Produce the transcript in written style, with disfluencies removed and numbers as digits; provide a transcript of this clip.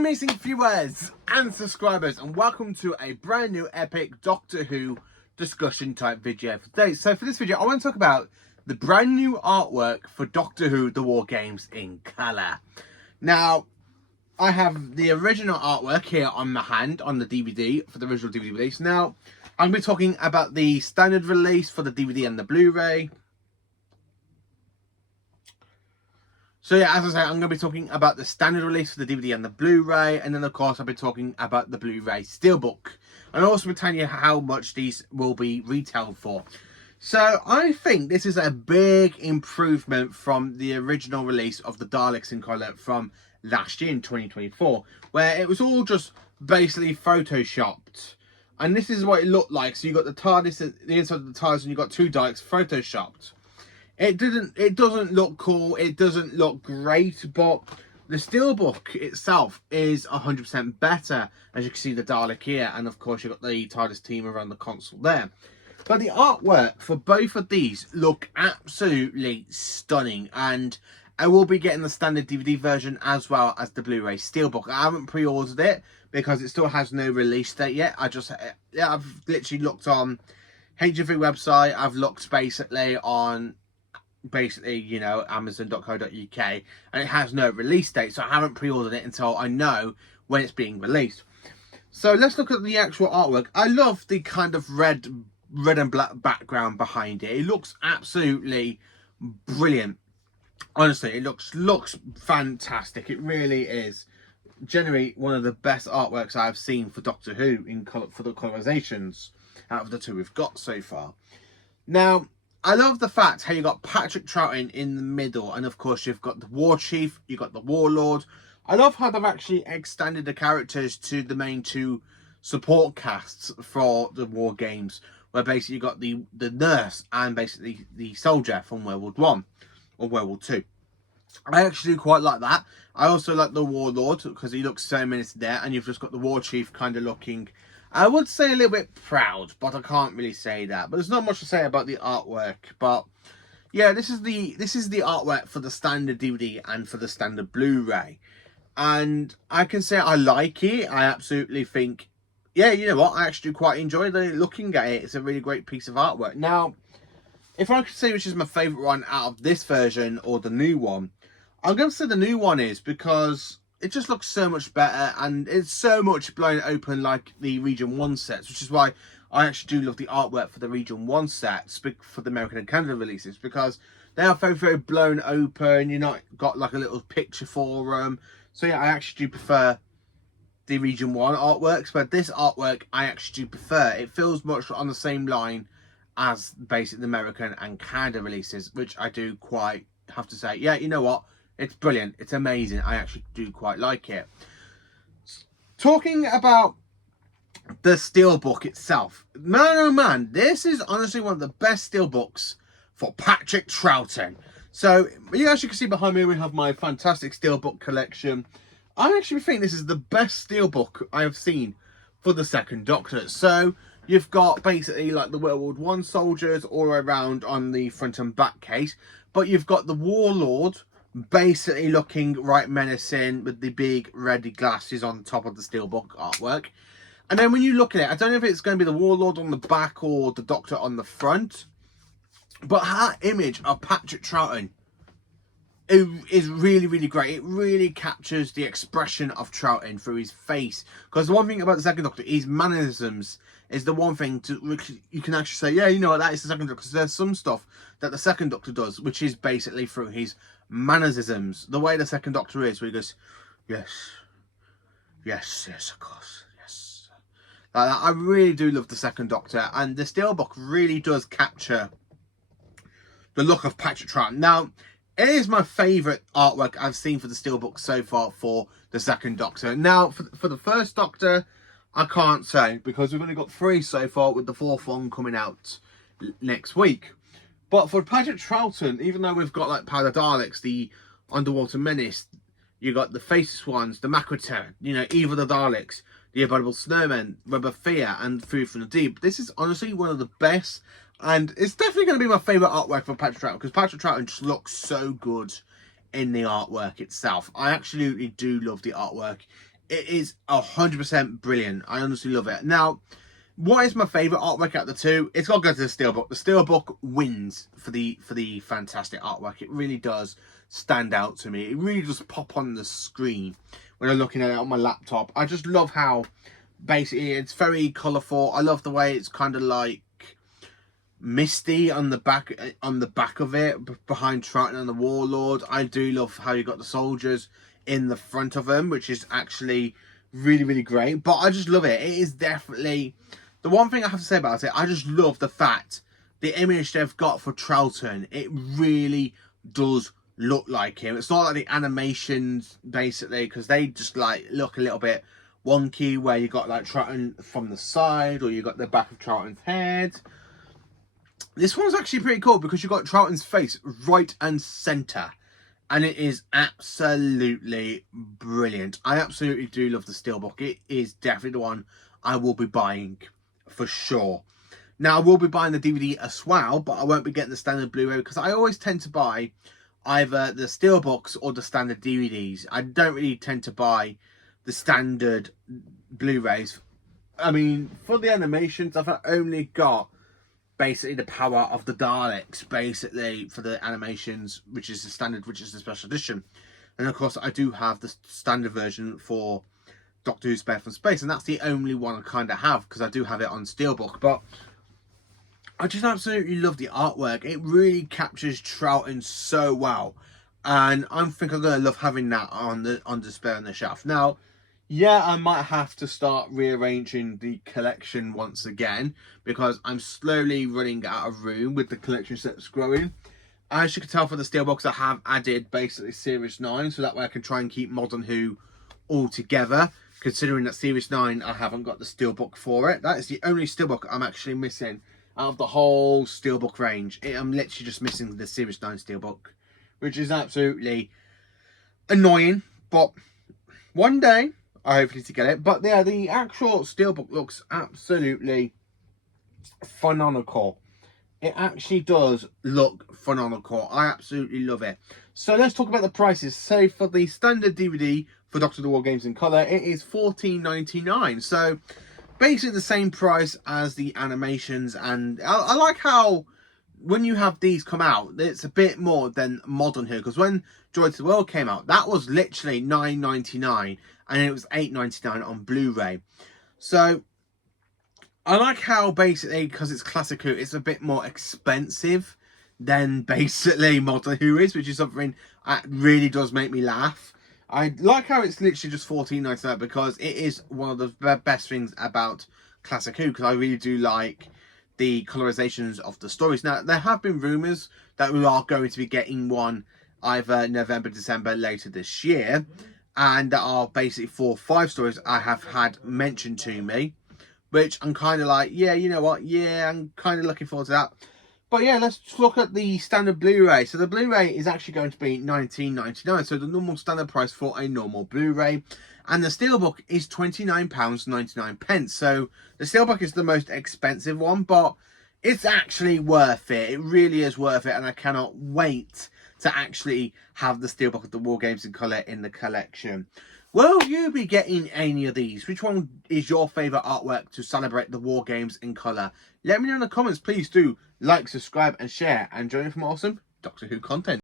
amazing viewers and subscribers, and welcome to a brand new epic Doctor Who discussion type video for today. So for this video I want to talk about the brand new artwork for Doctor Who The War Games in colour. Now I have the original artwork here on my hand on the DVD for the original DVD release. Now I'm going to be talking about the standard release for the DVD and the Blu-ray. So yeah, as I say, I'm going to be talking about the standard release for the DVD and the Blu-ray, and then of course I'll be talking about the Blu-ray Steelbook, and I'll also be telling you how much these will be retailed for. So I think this is a big improvement from the original release of the Daleks in colour from last year in 2024, where it was all just basically photoshopped. And this is what it looked like. So you got the TARDIS, the inside of the TARDIS, and you got two Daleks photoshopped. It doesn't look cool, it doesn't look great, but the Steelbook itself is 100% better. As you can see the Dalek here, and of course you've got the TARDIS team around the console there. But the artwork for both of these look absolutely stunning, and I will be getting the standard DVD version as well as the Blu-ray Steelbook. I haven't pre-ordered it because it still has no release date yet. I've literally looked on HMV website, I've looked basically on you know, amazon.co.uk, and it has no release date, so I haven't pre-ordered it until I know when it's being released. So let's look at the actual artwork. I love the kind of red and black background behind it. It looks absolutely brilliant. Honestly, it looks fantastic. It really is generally one of the best artworks I've seen for Doctor Who in color, for the colorizations out of the two we've got so far. Now I love the fact how you got Patrick Troughton in the middle, and of course you've got the War Chief, you've got the Warlord. I love how they've actually extended the characters to the main two support casts for the War Games, where basically you got the nurse and basically the soldier from World War One or World War Two. I actually quite like that. I also like the Warlord because he looks so menacing there, and you've just got the War Chief kind of looking, I would say, a little bit proud, but I can't really say that. But there's not much to say about the artwork. But yeah, this is the artwork for the standard DVD and for the standard Blu-ray, and I can say I like it. I absolutely think, yeah, you know what, I actually quite enjoy looking at it. It's a really great piece of artwork. Now, if I could say which is my favourite one out of this version or the new one, I'm going to say the new one is, because it just looks so much better, and it's so much blown open like the Region 1 sets, which is why I actually do love the artwork for the Region 1 sets for the American and Canada releases, because they are very, very blown open. You're not got like a little picture for them. So yeah, I actually do prefer the Region 1 artworks, but this artwork I actually do prefer. It feels much on the same line as basically the American and Canada releases, which I do quite have to say, yeah, you know what? It's brilliant. It's amazing. I actually do quite like it. Talking about the Steelbook itself, man oh man, this is honestly one of the best Steelbooks for Patrick Troughton. So you actually can see behind me we have my fantastic Steelbook collection. I actually think this is the best Steelbook I have seen for the second Doctor. So you've got basically like the World War One soldiers all around on the front and back case, but you've got the Warlord basically looking right menacing with the big red glasses on top of the Steelbook artwork. And then when you look at it, I don't know if it's going to be the Warlord on the back or the Doctor on the front, but that image of Patrick Troughton is really, really great. It really captures the expression of Troughton through his face, because the one thing about the second Doctor, his mannerisms is the one thing you can actually say, yeah, you know what, that is the second Doctor, because there's some stuff that the second Doctor does which is basically through his mannerisms, the way the second Doctor is, where he goes, yes, of course, yes. I really do love the second Doctor, and the Steelbook really does capture the look of Patrick Troughton. Now, it is my favourite artwork I've seen for the Steelbook so far for the second Doctor. Now, for the first Doctor, I can't say, because we've only got 3 so far, with the 4th one coming out next week. But for Patrick Troughton, even though we've got like Powder Daleks, the Underwater Menace, you got the Faceless Ones, the Maquita, you know, Evil the Daleks, the Abominable Snowmen, Rubber Fear, and Food from the Deep. This is honestly one of the best, and it's definitely going to be my favourite artwork for Patrick Troughton, because Patrick Troughton just looks so good in the artwork itself. I absolutely do love the artwork it is 100% brilliant. I honestly love it. Now, what is my favourite artwork out of the two? It's got to go to the Steelbook. The Steelbook wins for the fantastic artwork. It really does stand out to me. It really does pop on the screen when I'm looking at it on my laptop. I just love how basically it's very colourful. I love the way it's kind of like misty on the back of it, behind Triton and the Warlord. I do love how you got the soldiers in the front of them, which is actually really, really great. But I just love it. It is definitely the one thing I have to say about it. I just love the fact the image they've got for Troughton. It really does look like him. It's not like the animations basically, because they just like look a little bit wonky, where you got like Troughton from the side, or you got the back of Troughton's head. This one's actually pretty cool because you've got Troughton's face right and centre. And it is absolutely brilliant. I absolutely do love the Steelbook. It is definitely the one I will be buying for sure. Now, I will be buying the DVD as well, but I won't be getting the standard Blu-ray because I always tend to buy either the Steelbooks or the standard DVDs. I don't really tend to buy the standard Blu-rays. I mean, for the animations, I've only got basically the power of the Daleks, basically, for the animations, which is the standard, which is the special edition. And of course, I do have the standard version for Doctor Who Spare from Space, and that's the only one I kind of have, because I do have it on Steelbook. But I just absolutely love the artwork. It really captures Troughton so well. And I think I'm going to love having that on display on the shelf. Now, yeah, I might have to start rearranging the collection once again, because I'm slowly running out of room with the collection sets growing. As you can tell from the Steelbooks, I have added basically Series 9, so that way I can try and keep Modern Who all together. Considering that Series 9, I haven't got the Steelbook for it. That is the only Steelbook I'm actually missing out of the whole Steelbook range. I'm literally just missing the Series 9 Steelbook, which is absolutely annoying. But one day I hope to get it. But yeah, the actual Steelbook looks absolutely phenomenal. It actually does look phenomenal. I absolutely love it. So let's talk about the prices. So for the standard DVD for Doctor Who War Games in Colour, it is $14.99. So basically the same price as the animations. And I like how when you have these come out, it's a bit more than Modern Who. Because when Joy to the World came out, that was literally $9.99. And it was $8.99 on Blu-ray. So I like how basically, because it's Classic Who, it's a bit more expensive than basically Modern Who is, which is something that really does make me laugh. I like how it's literally just $14.99 because it is one of the best things about Classic Who, because I really do like the colorizations of the stories. Now, there have been rumours that we are going to be getting one either November, December later this year. And there are basically 4 or 5 stories I have had mentioned to me, which I'm kind of like, yeah, you know what? Yeah, I'm kind of looking forward to that. But yeah, let's look at the standard Blu-ray. So the Blu-ray is actually going to be $19.99. So the normal standard price for a normal Blu-ray. And the Steelbook is £29.99. So the Steelbook is the most expensive one, but it's actually worth it. It really is worth it. And I cannot wait to actually have the Steelbook of the War Games in Colour in the collection. Will you be getting any of these? Which one is your favourite artwork to celebrate the War Games in Colour? Let me know in the comments. Please do like, subscribe and share, and join me for more awesome Doctor Who content.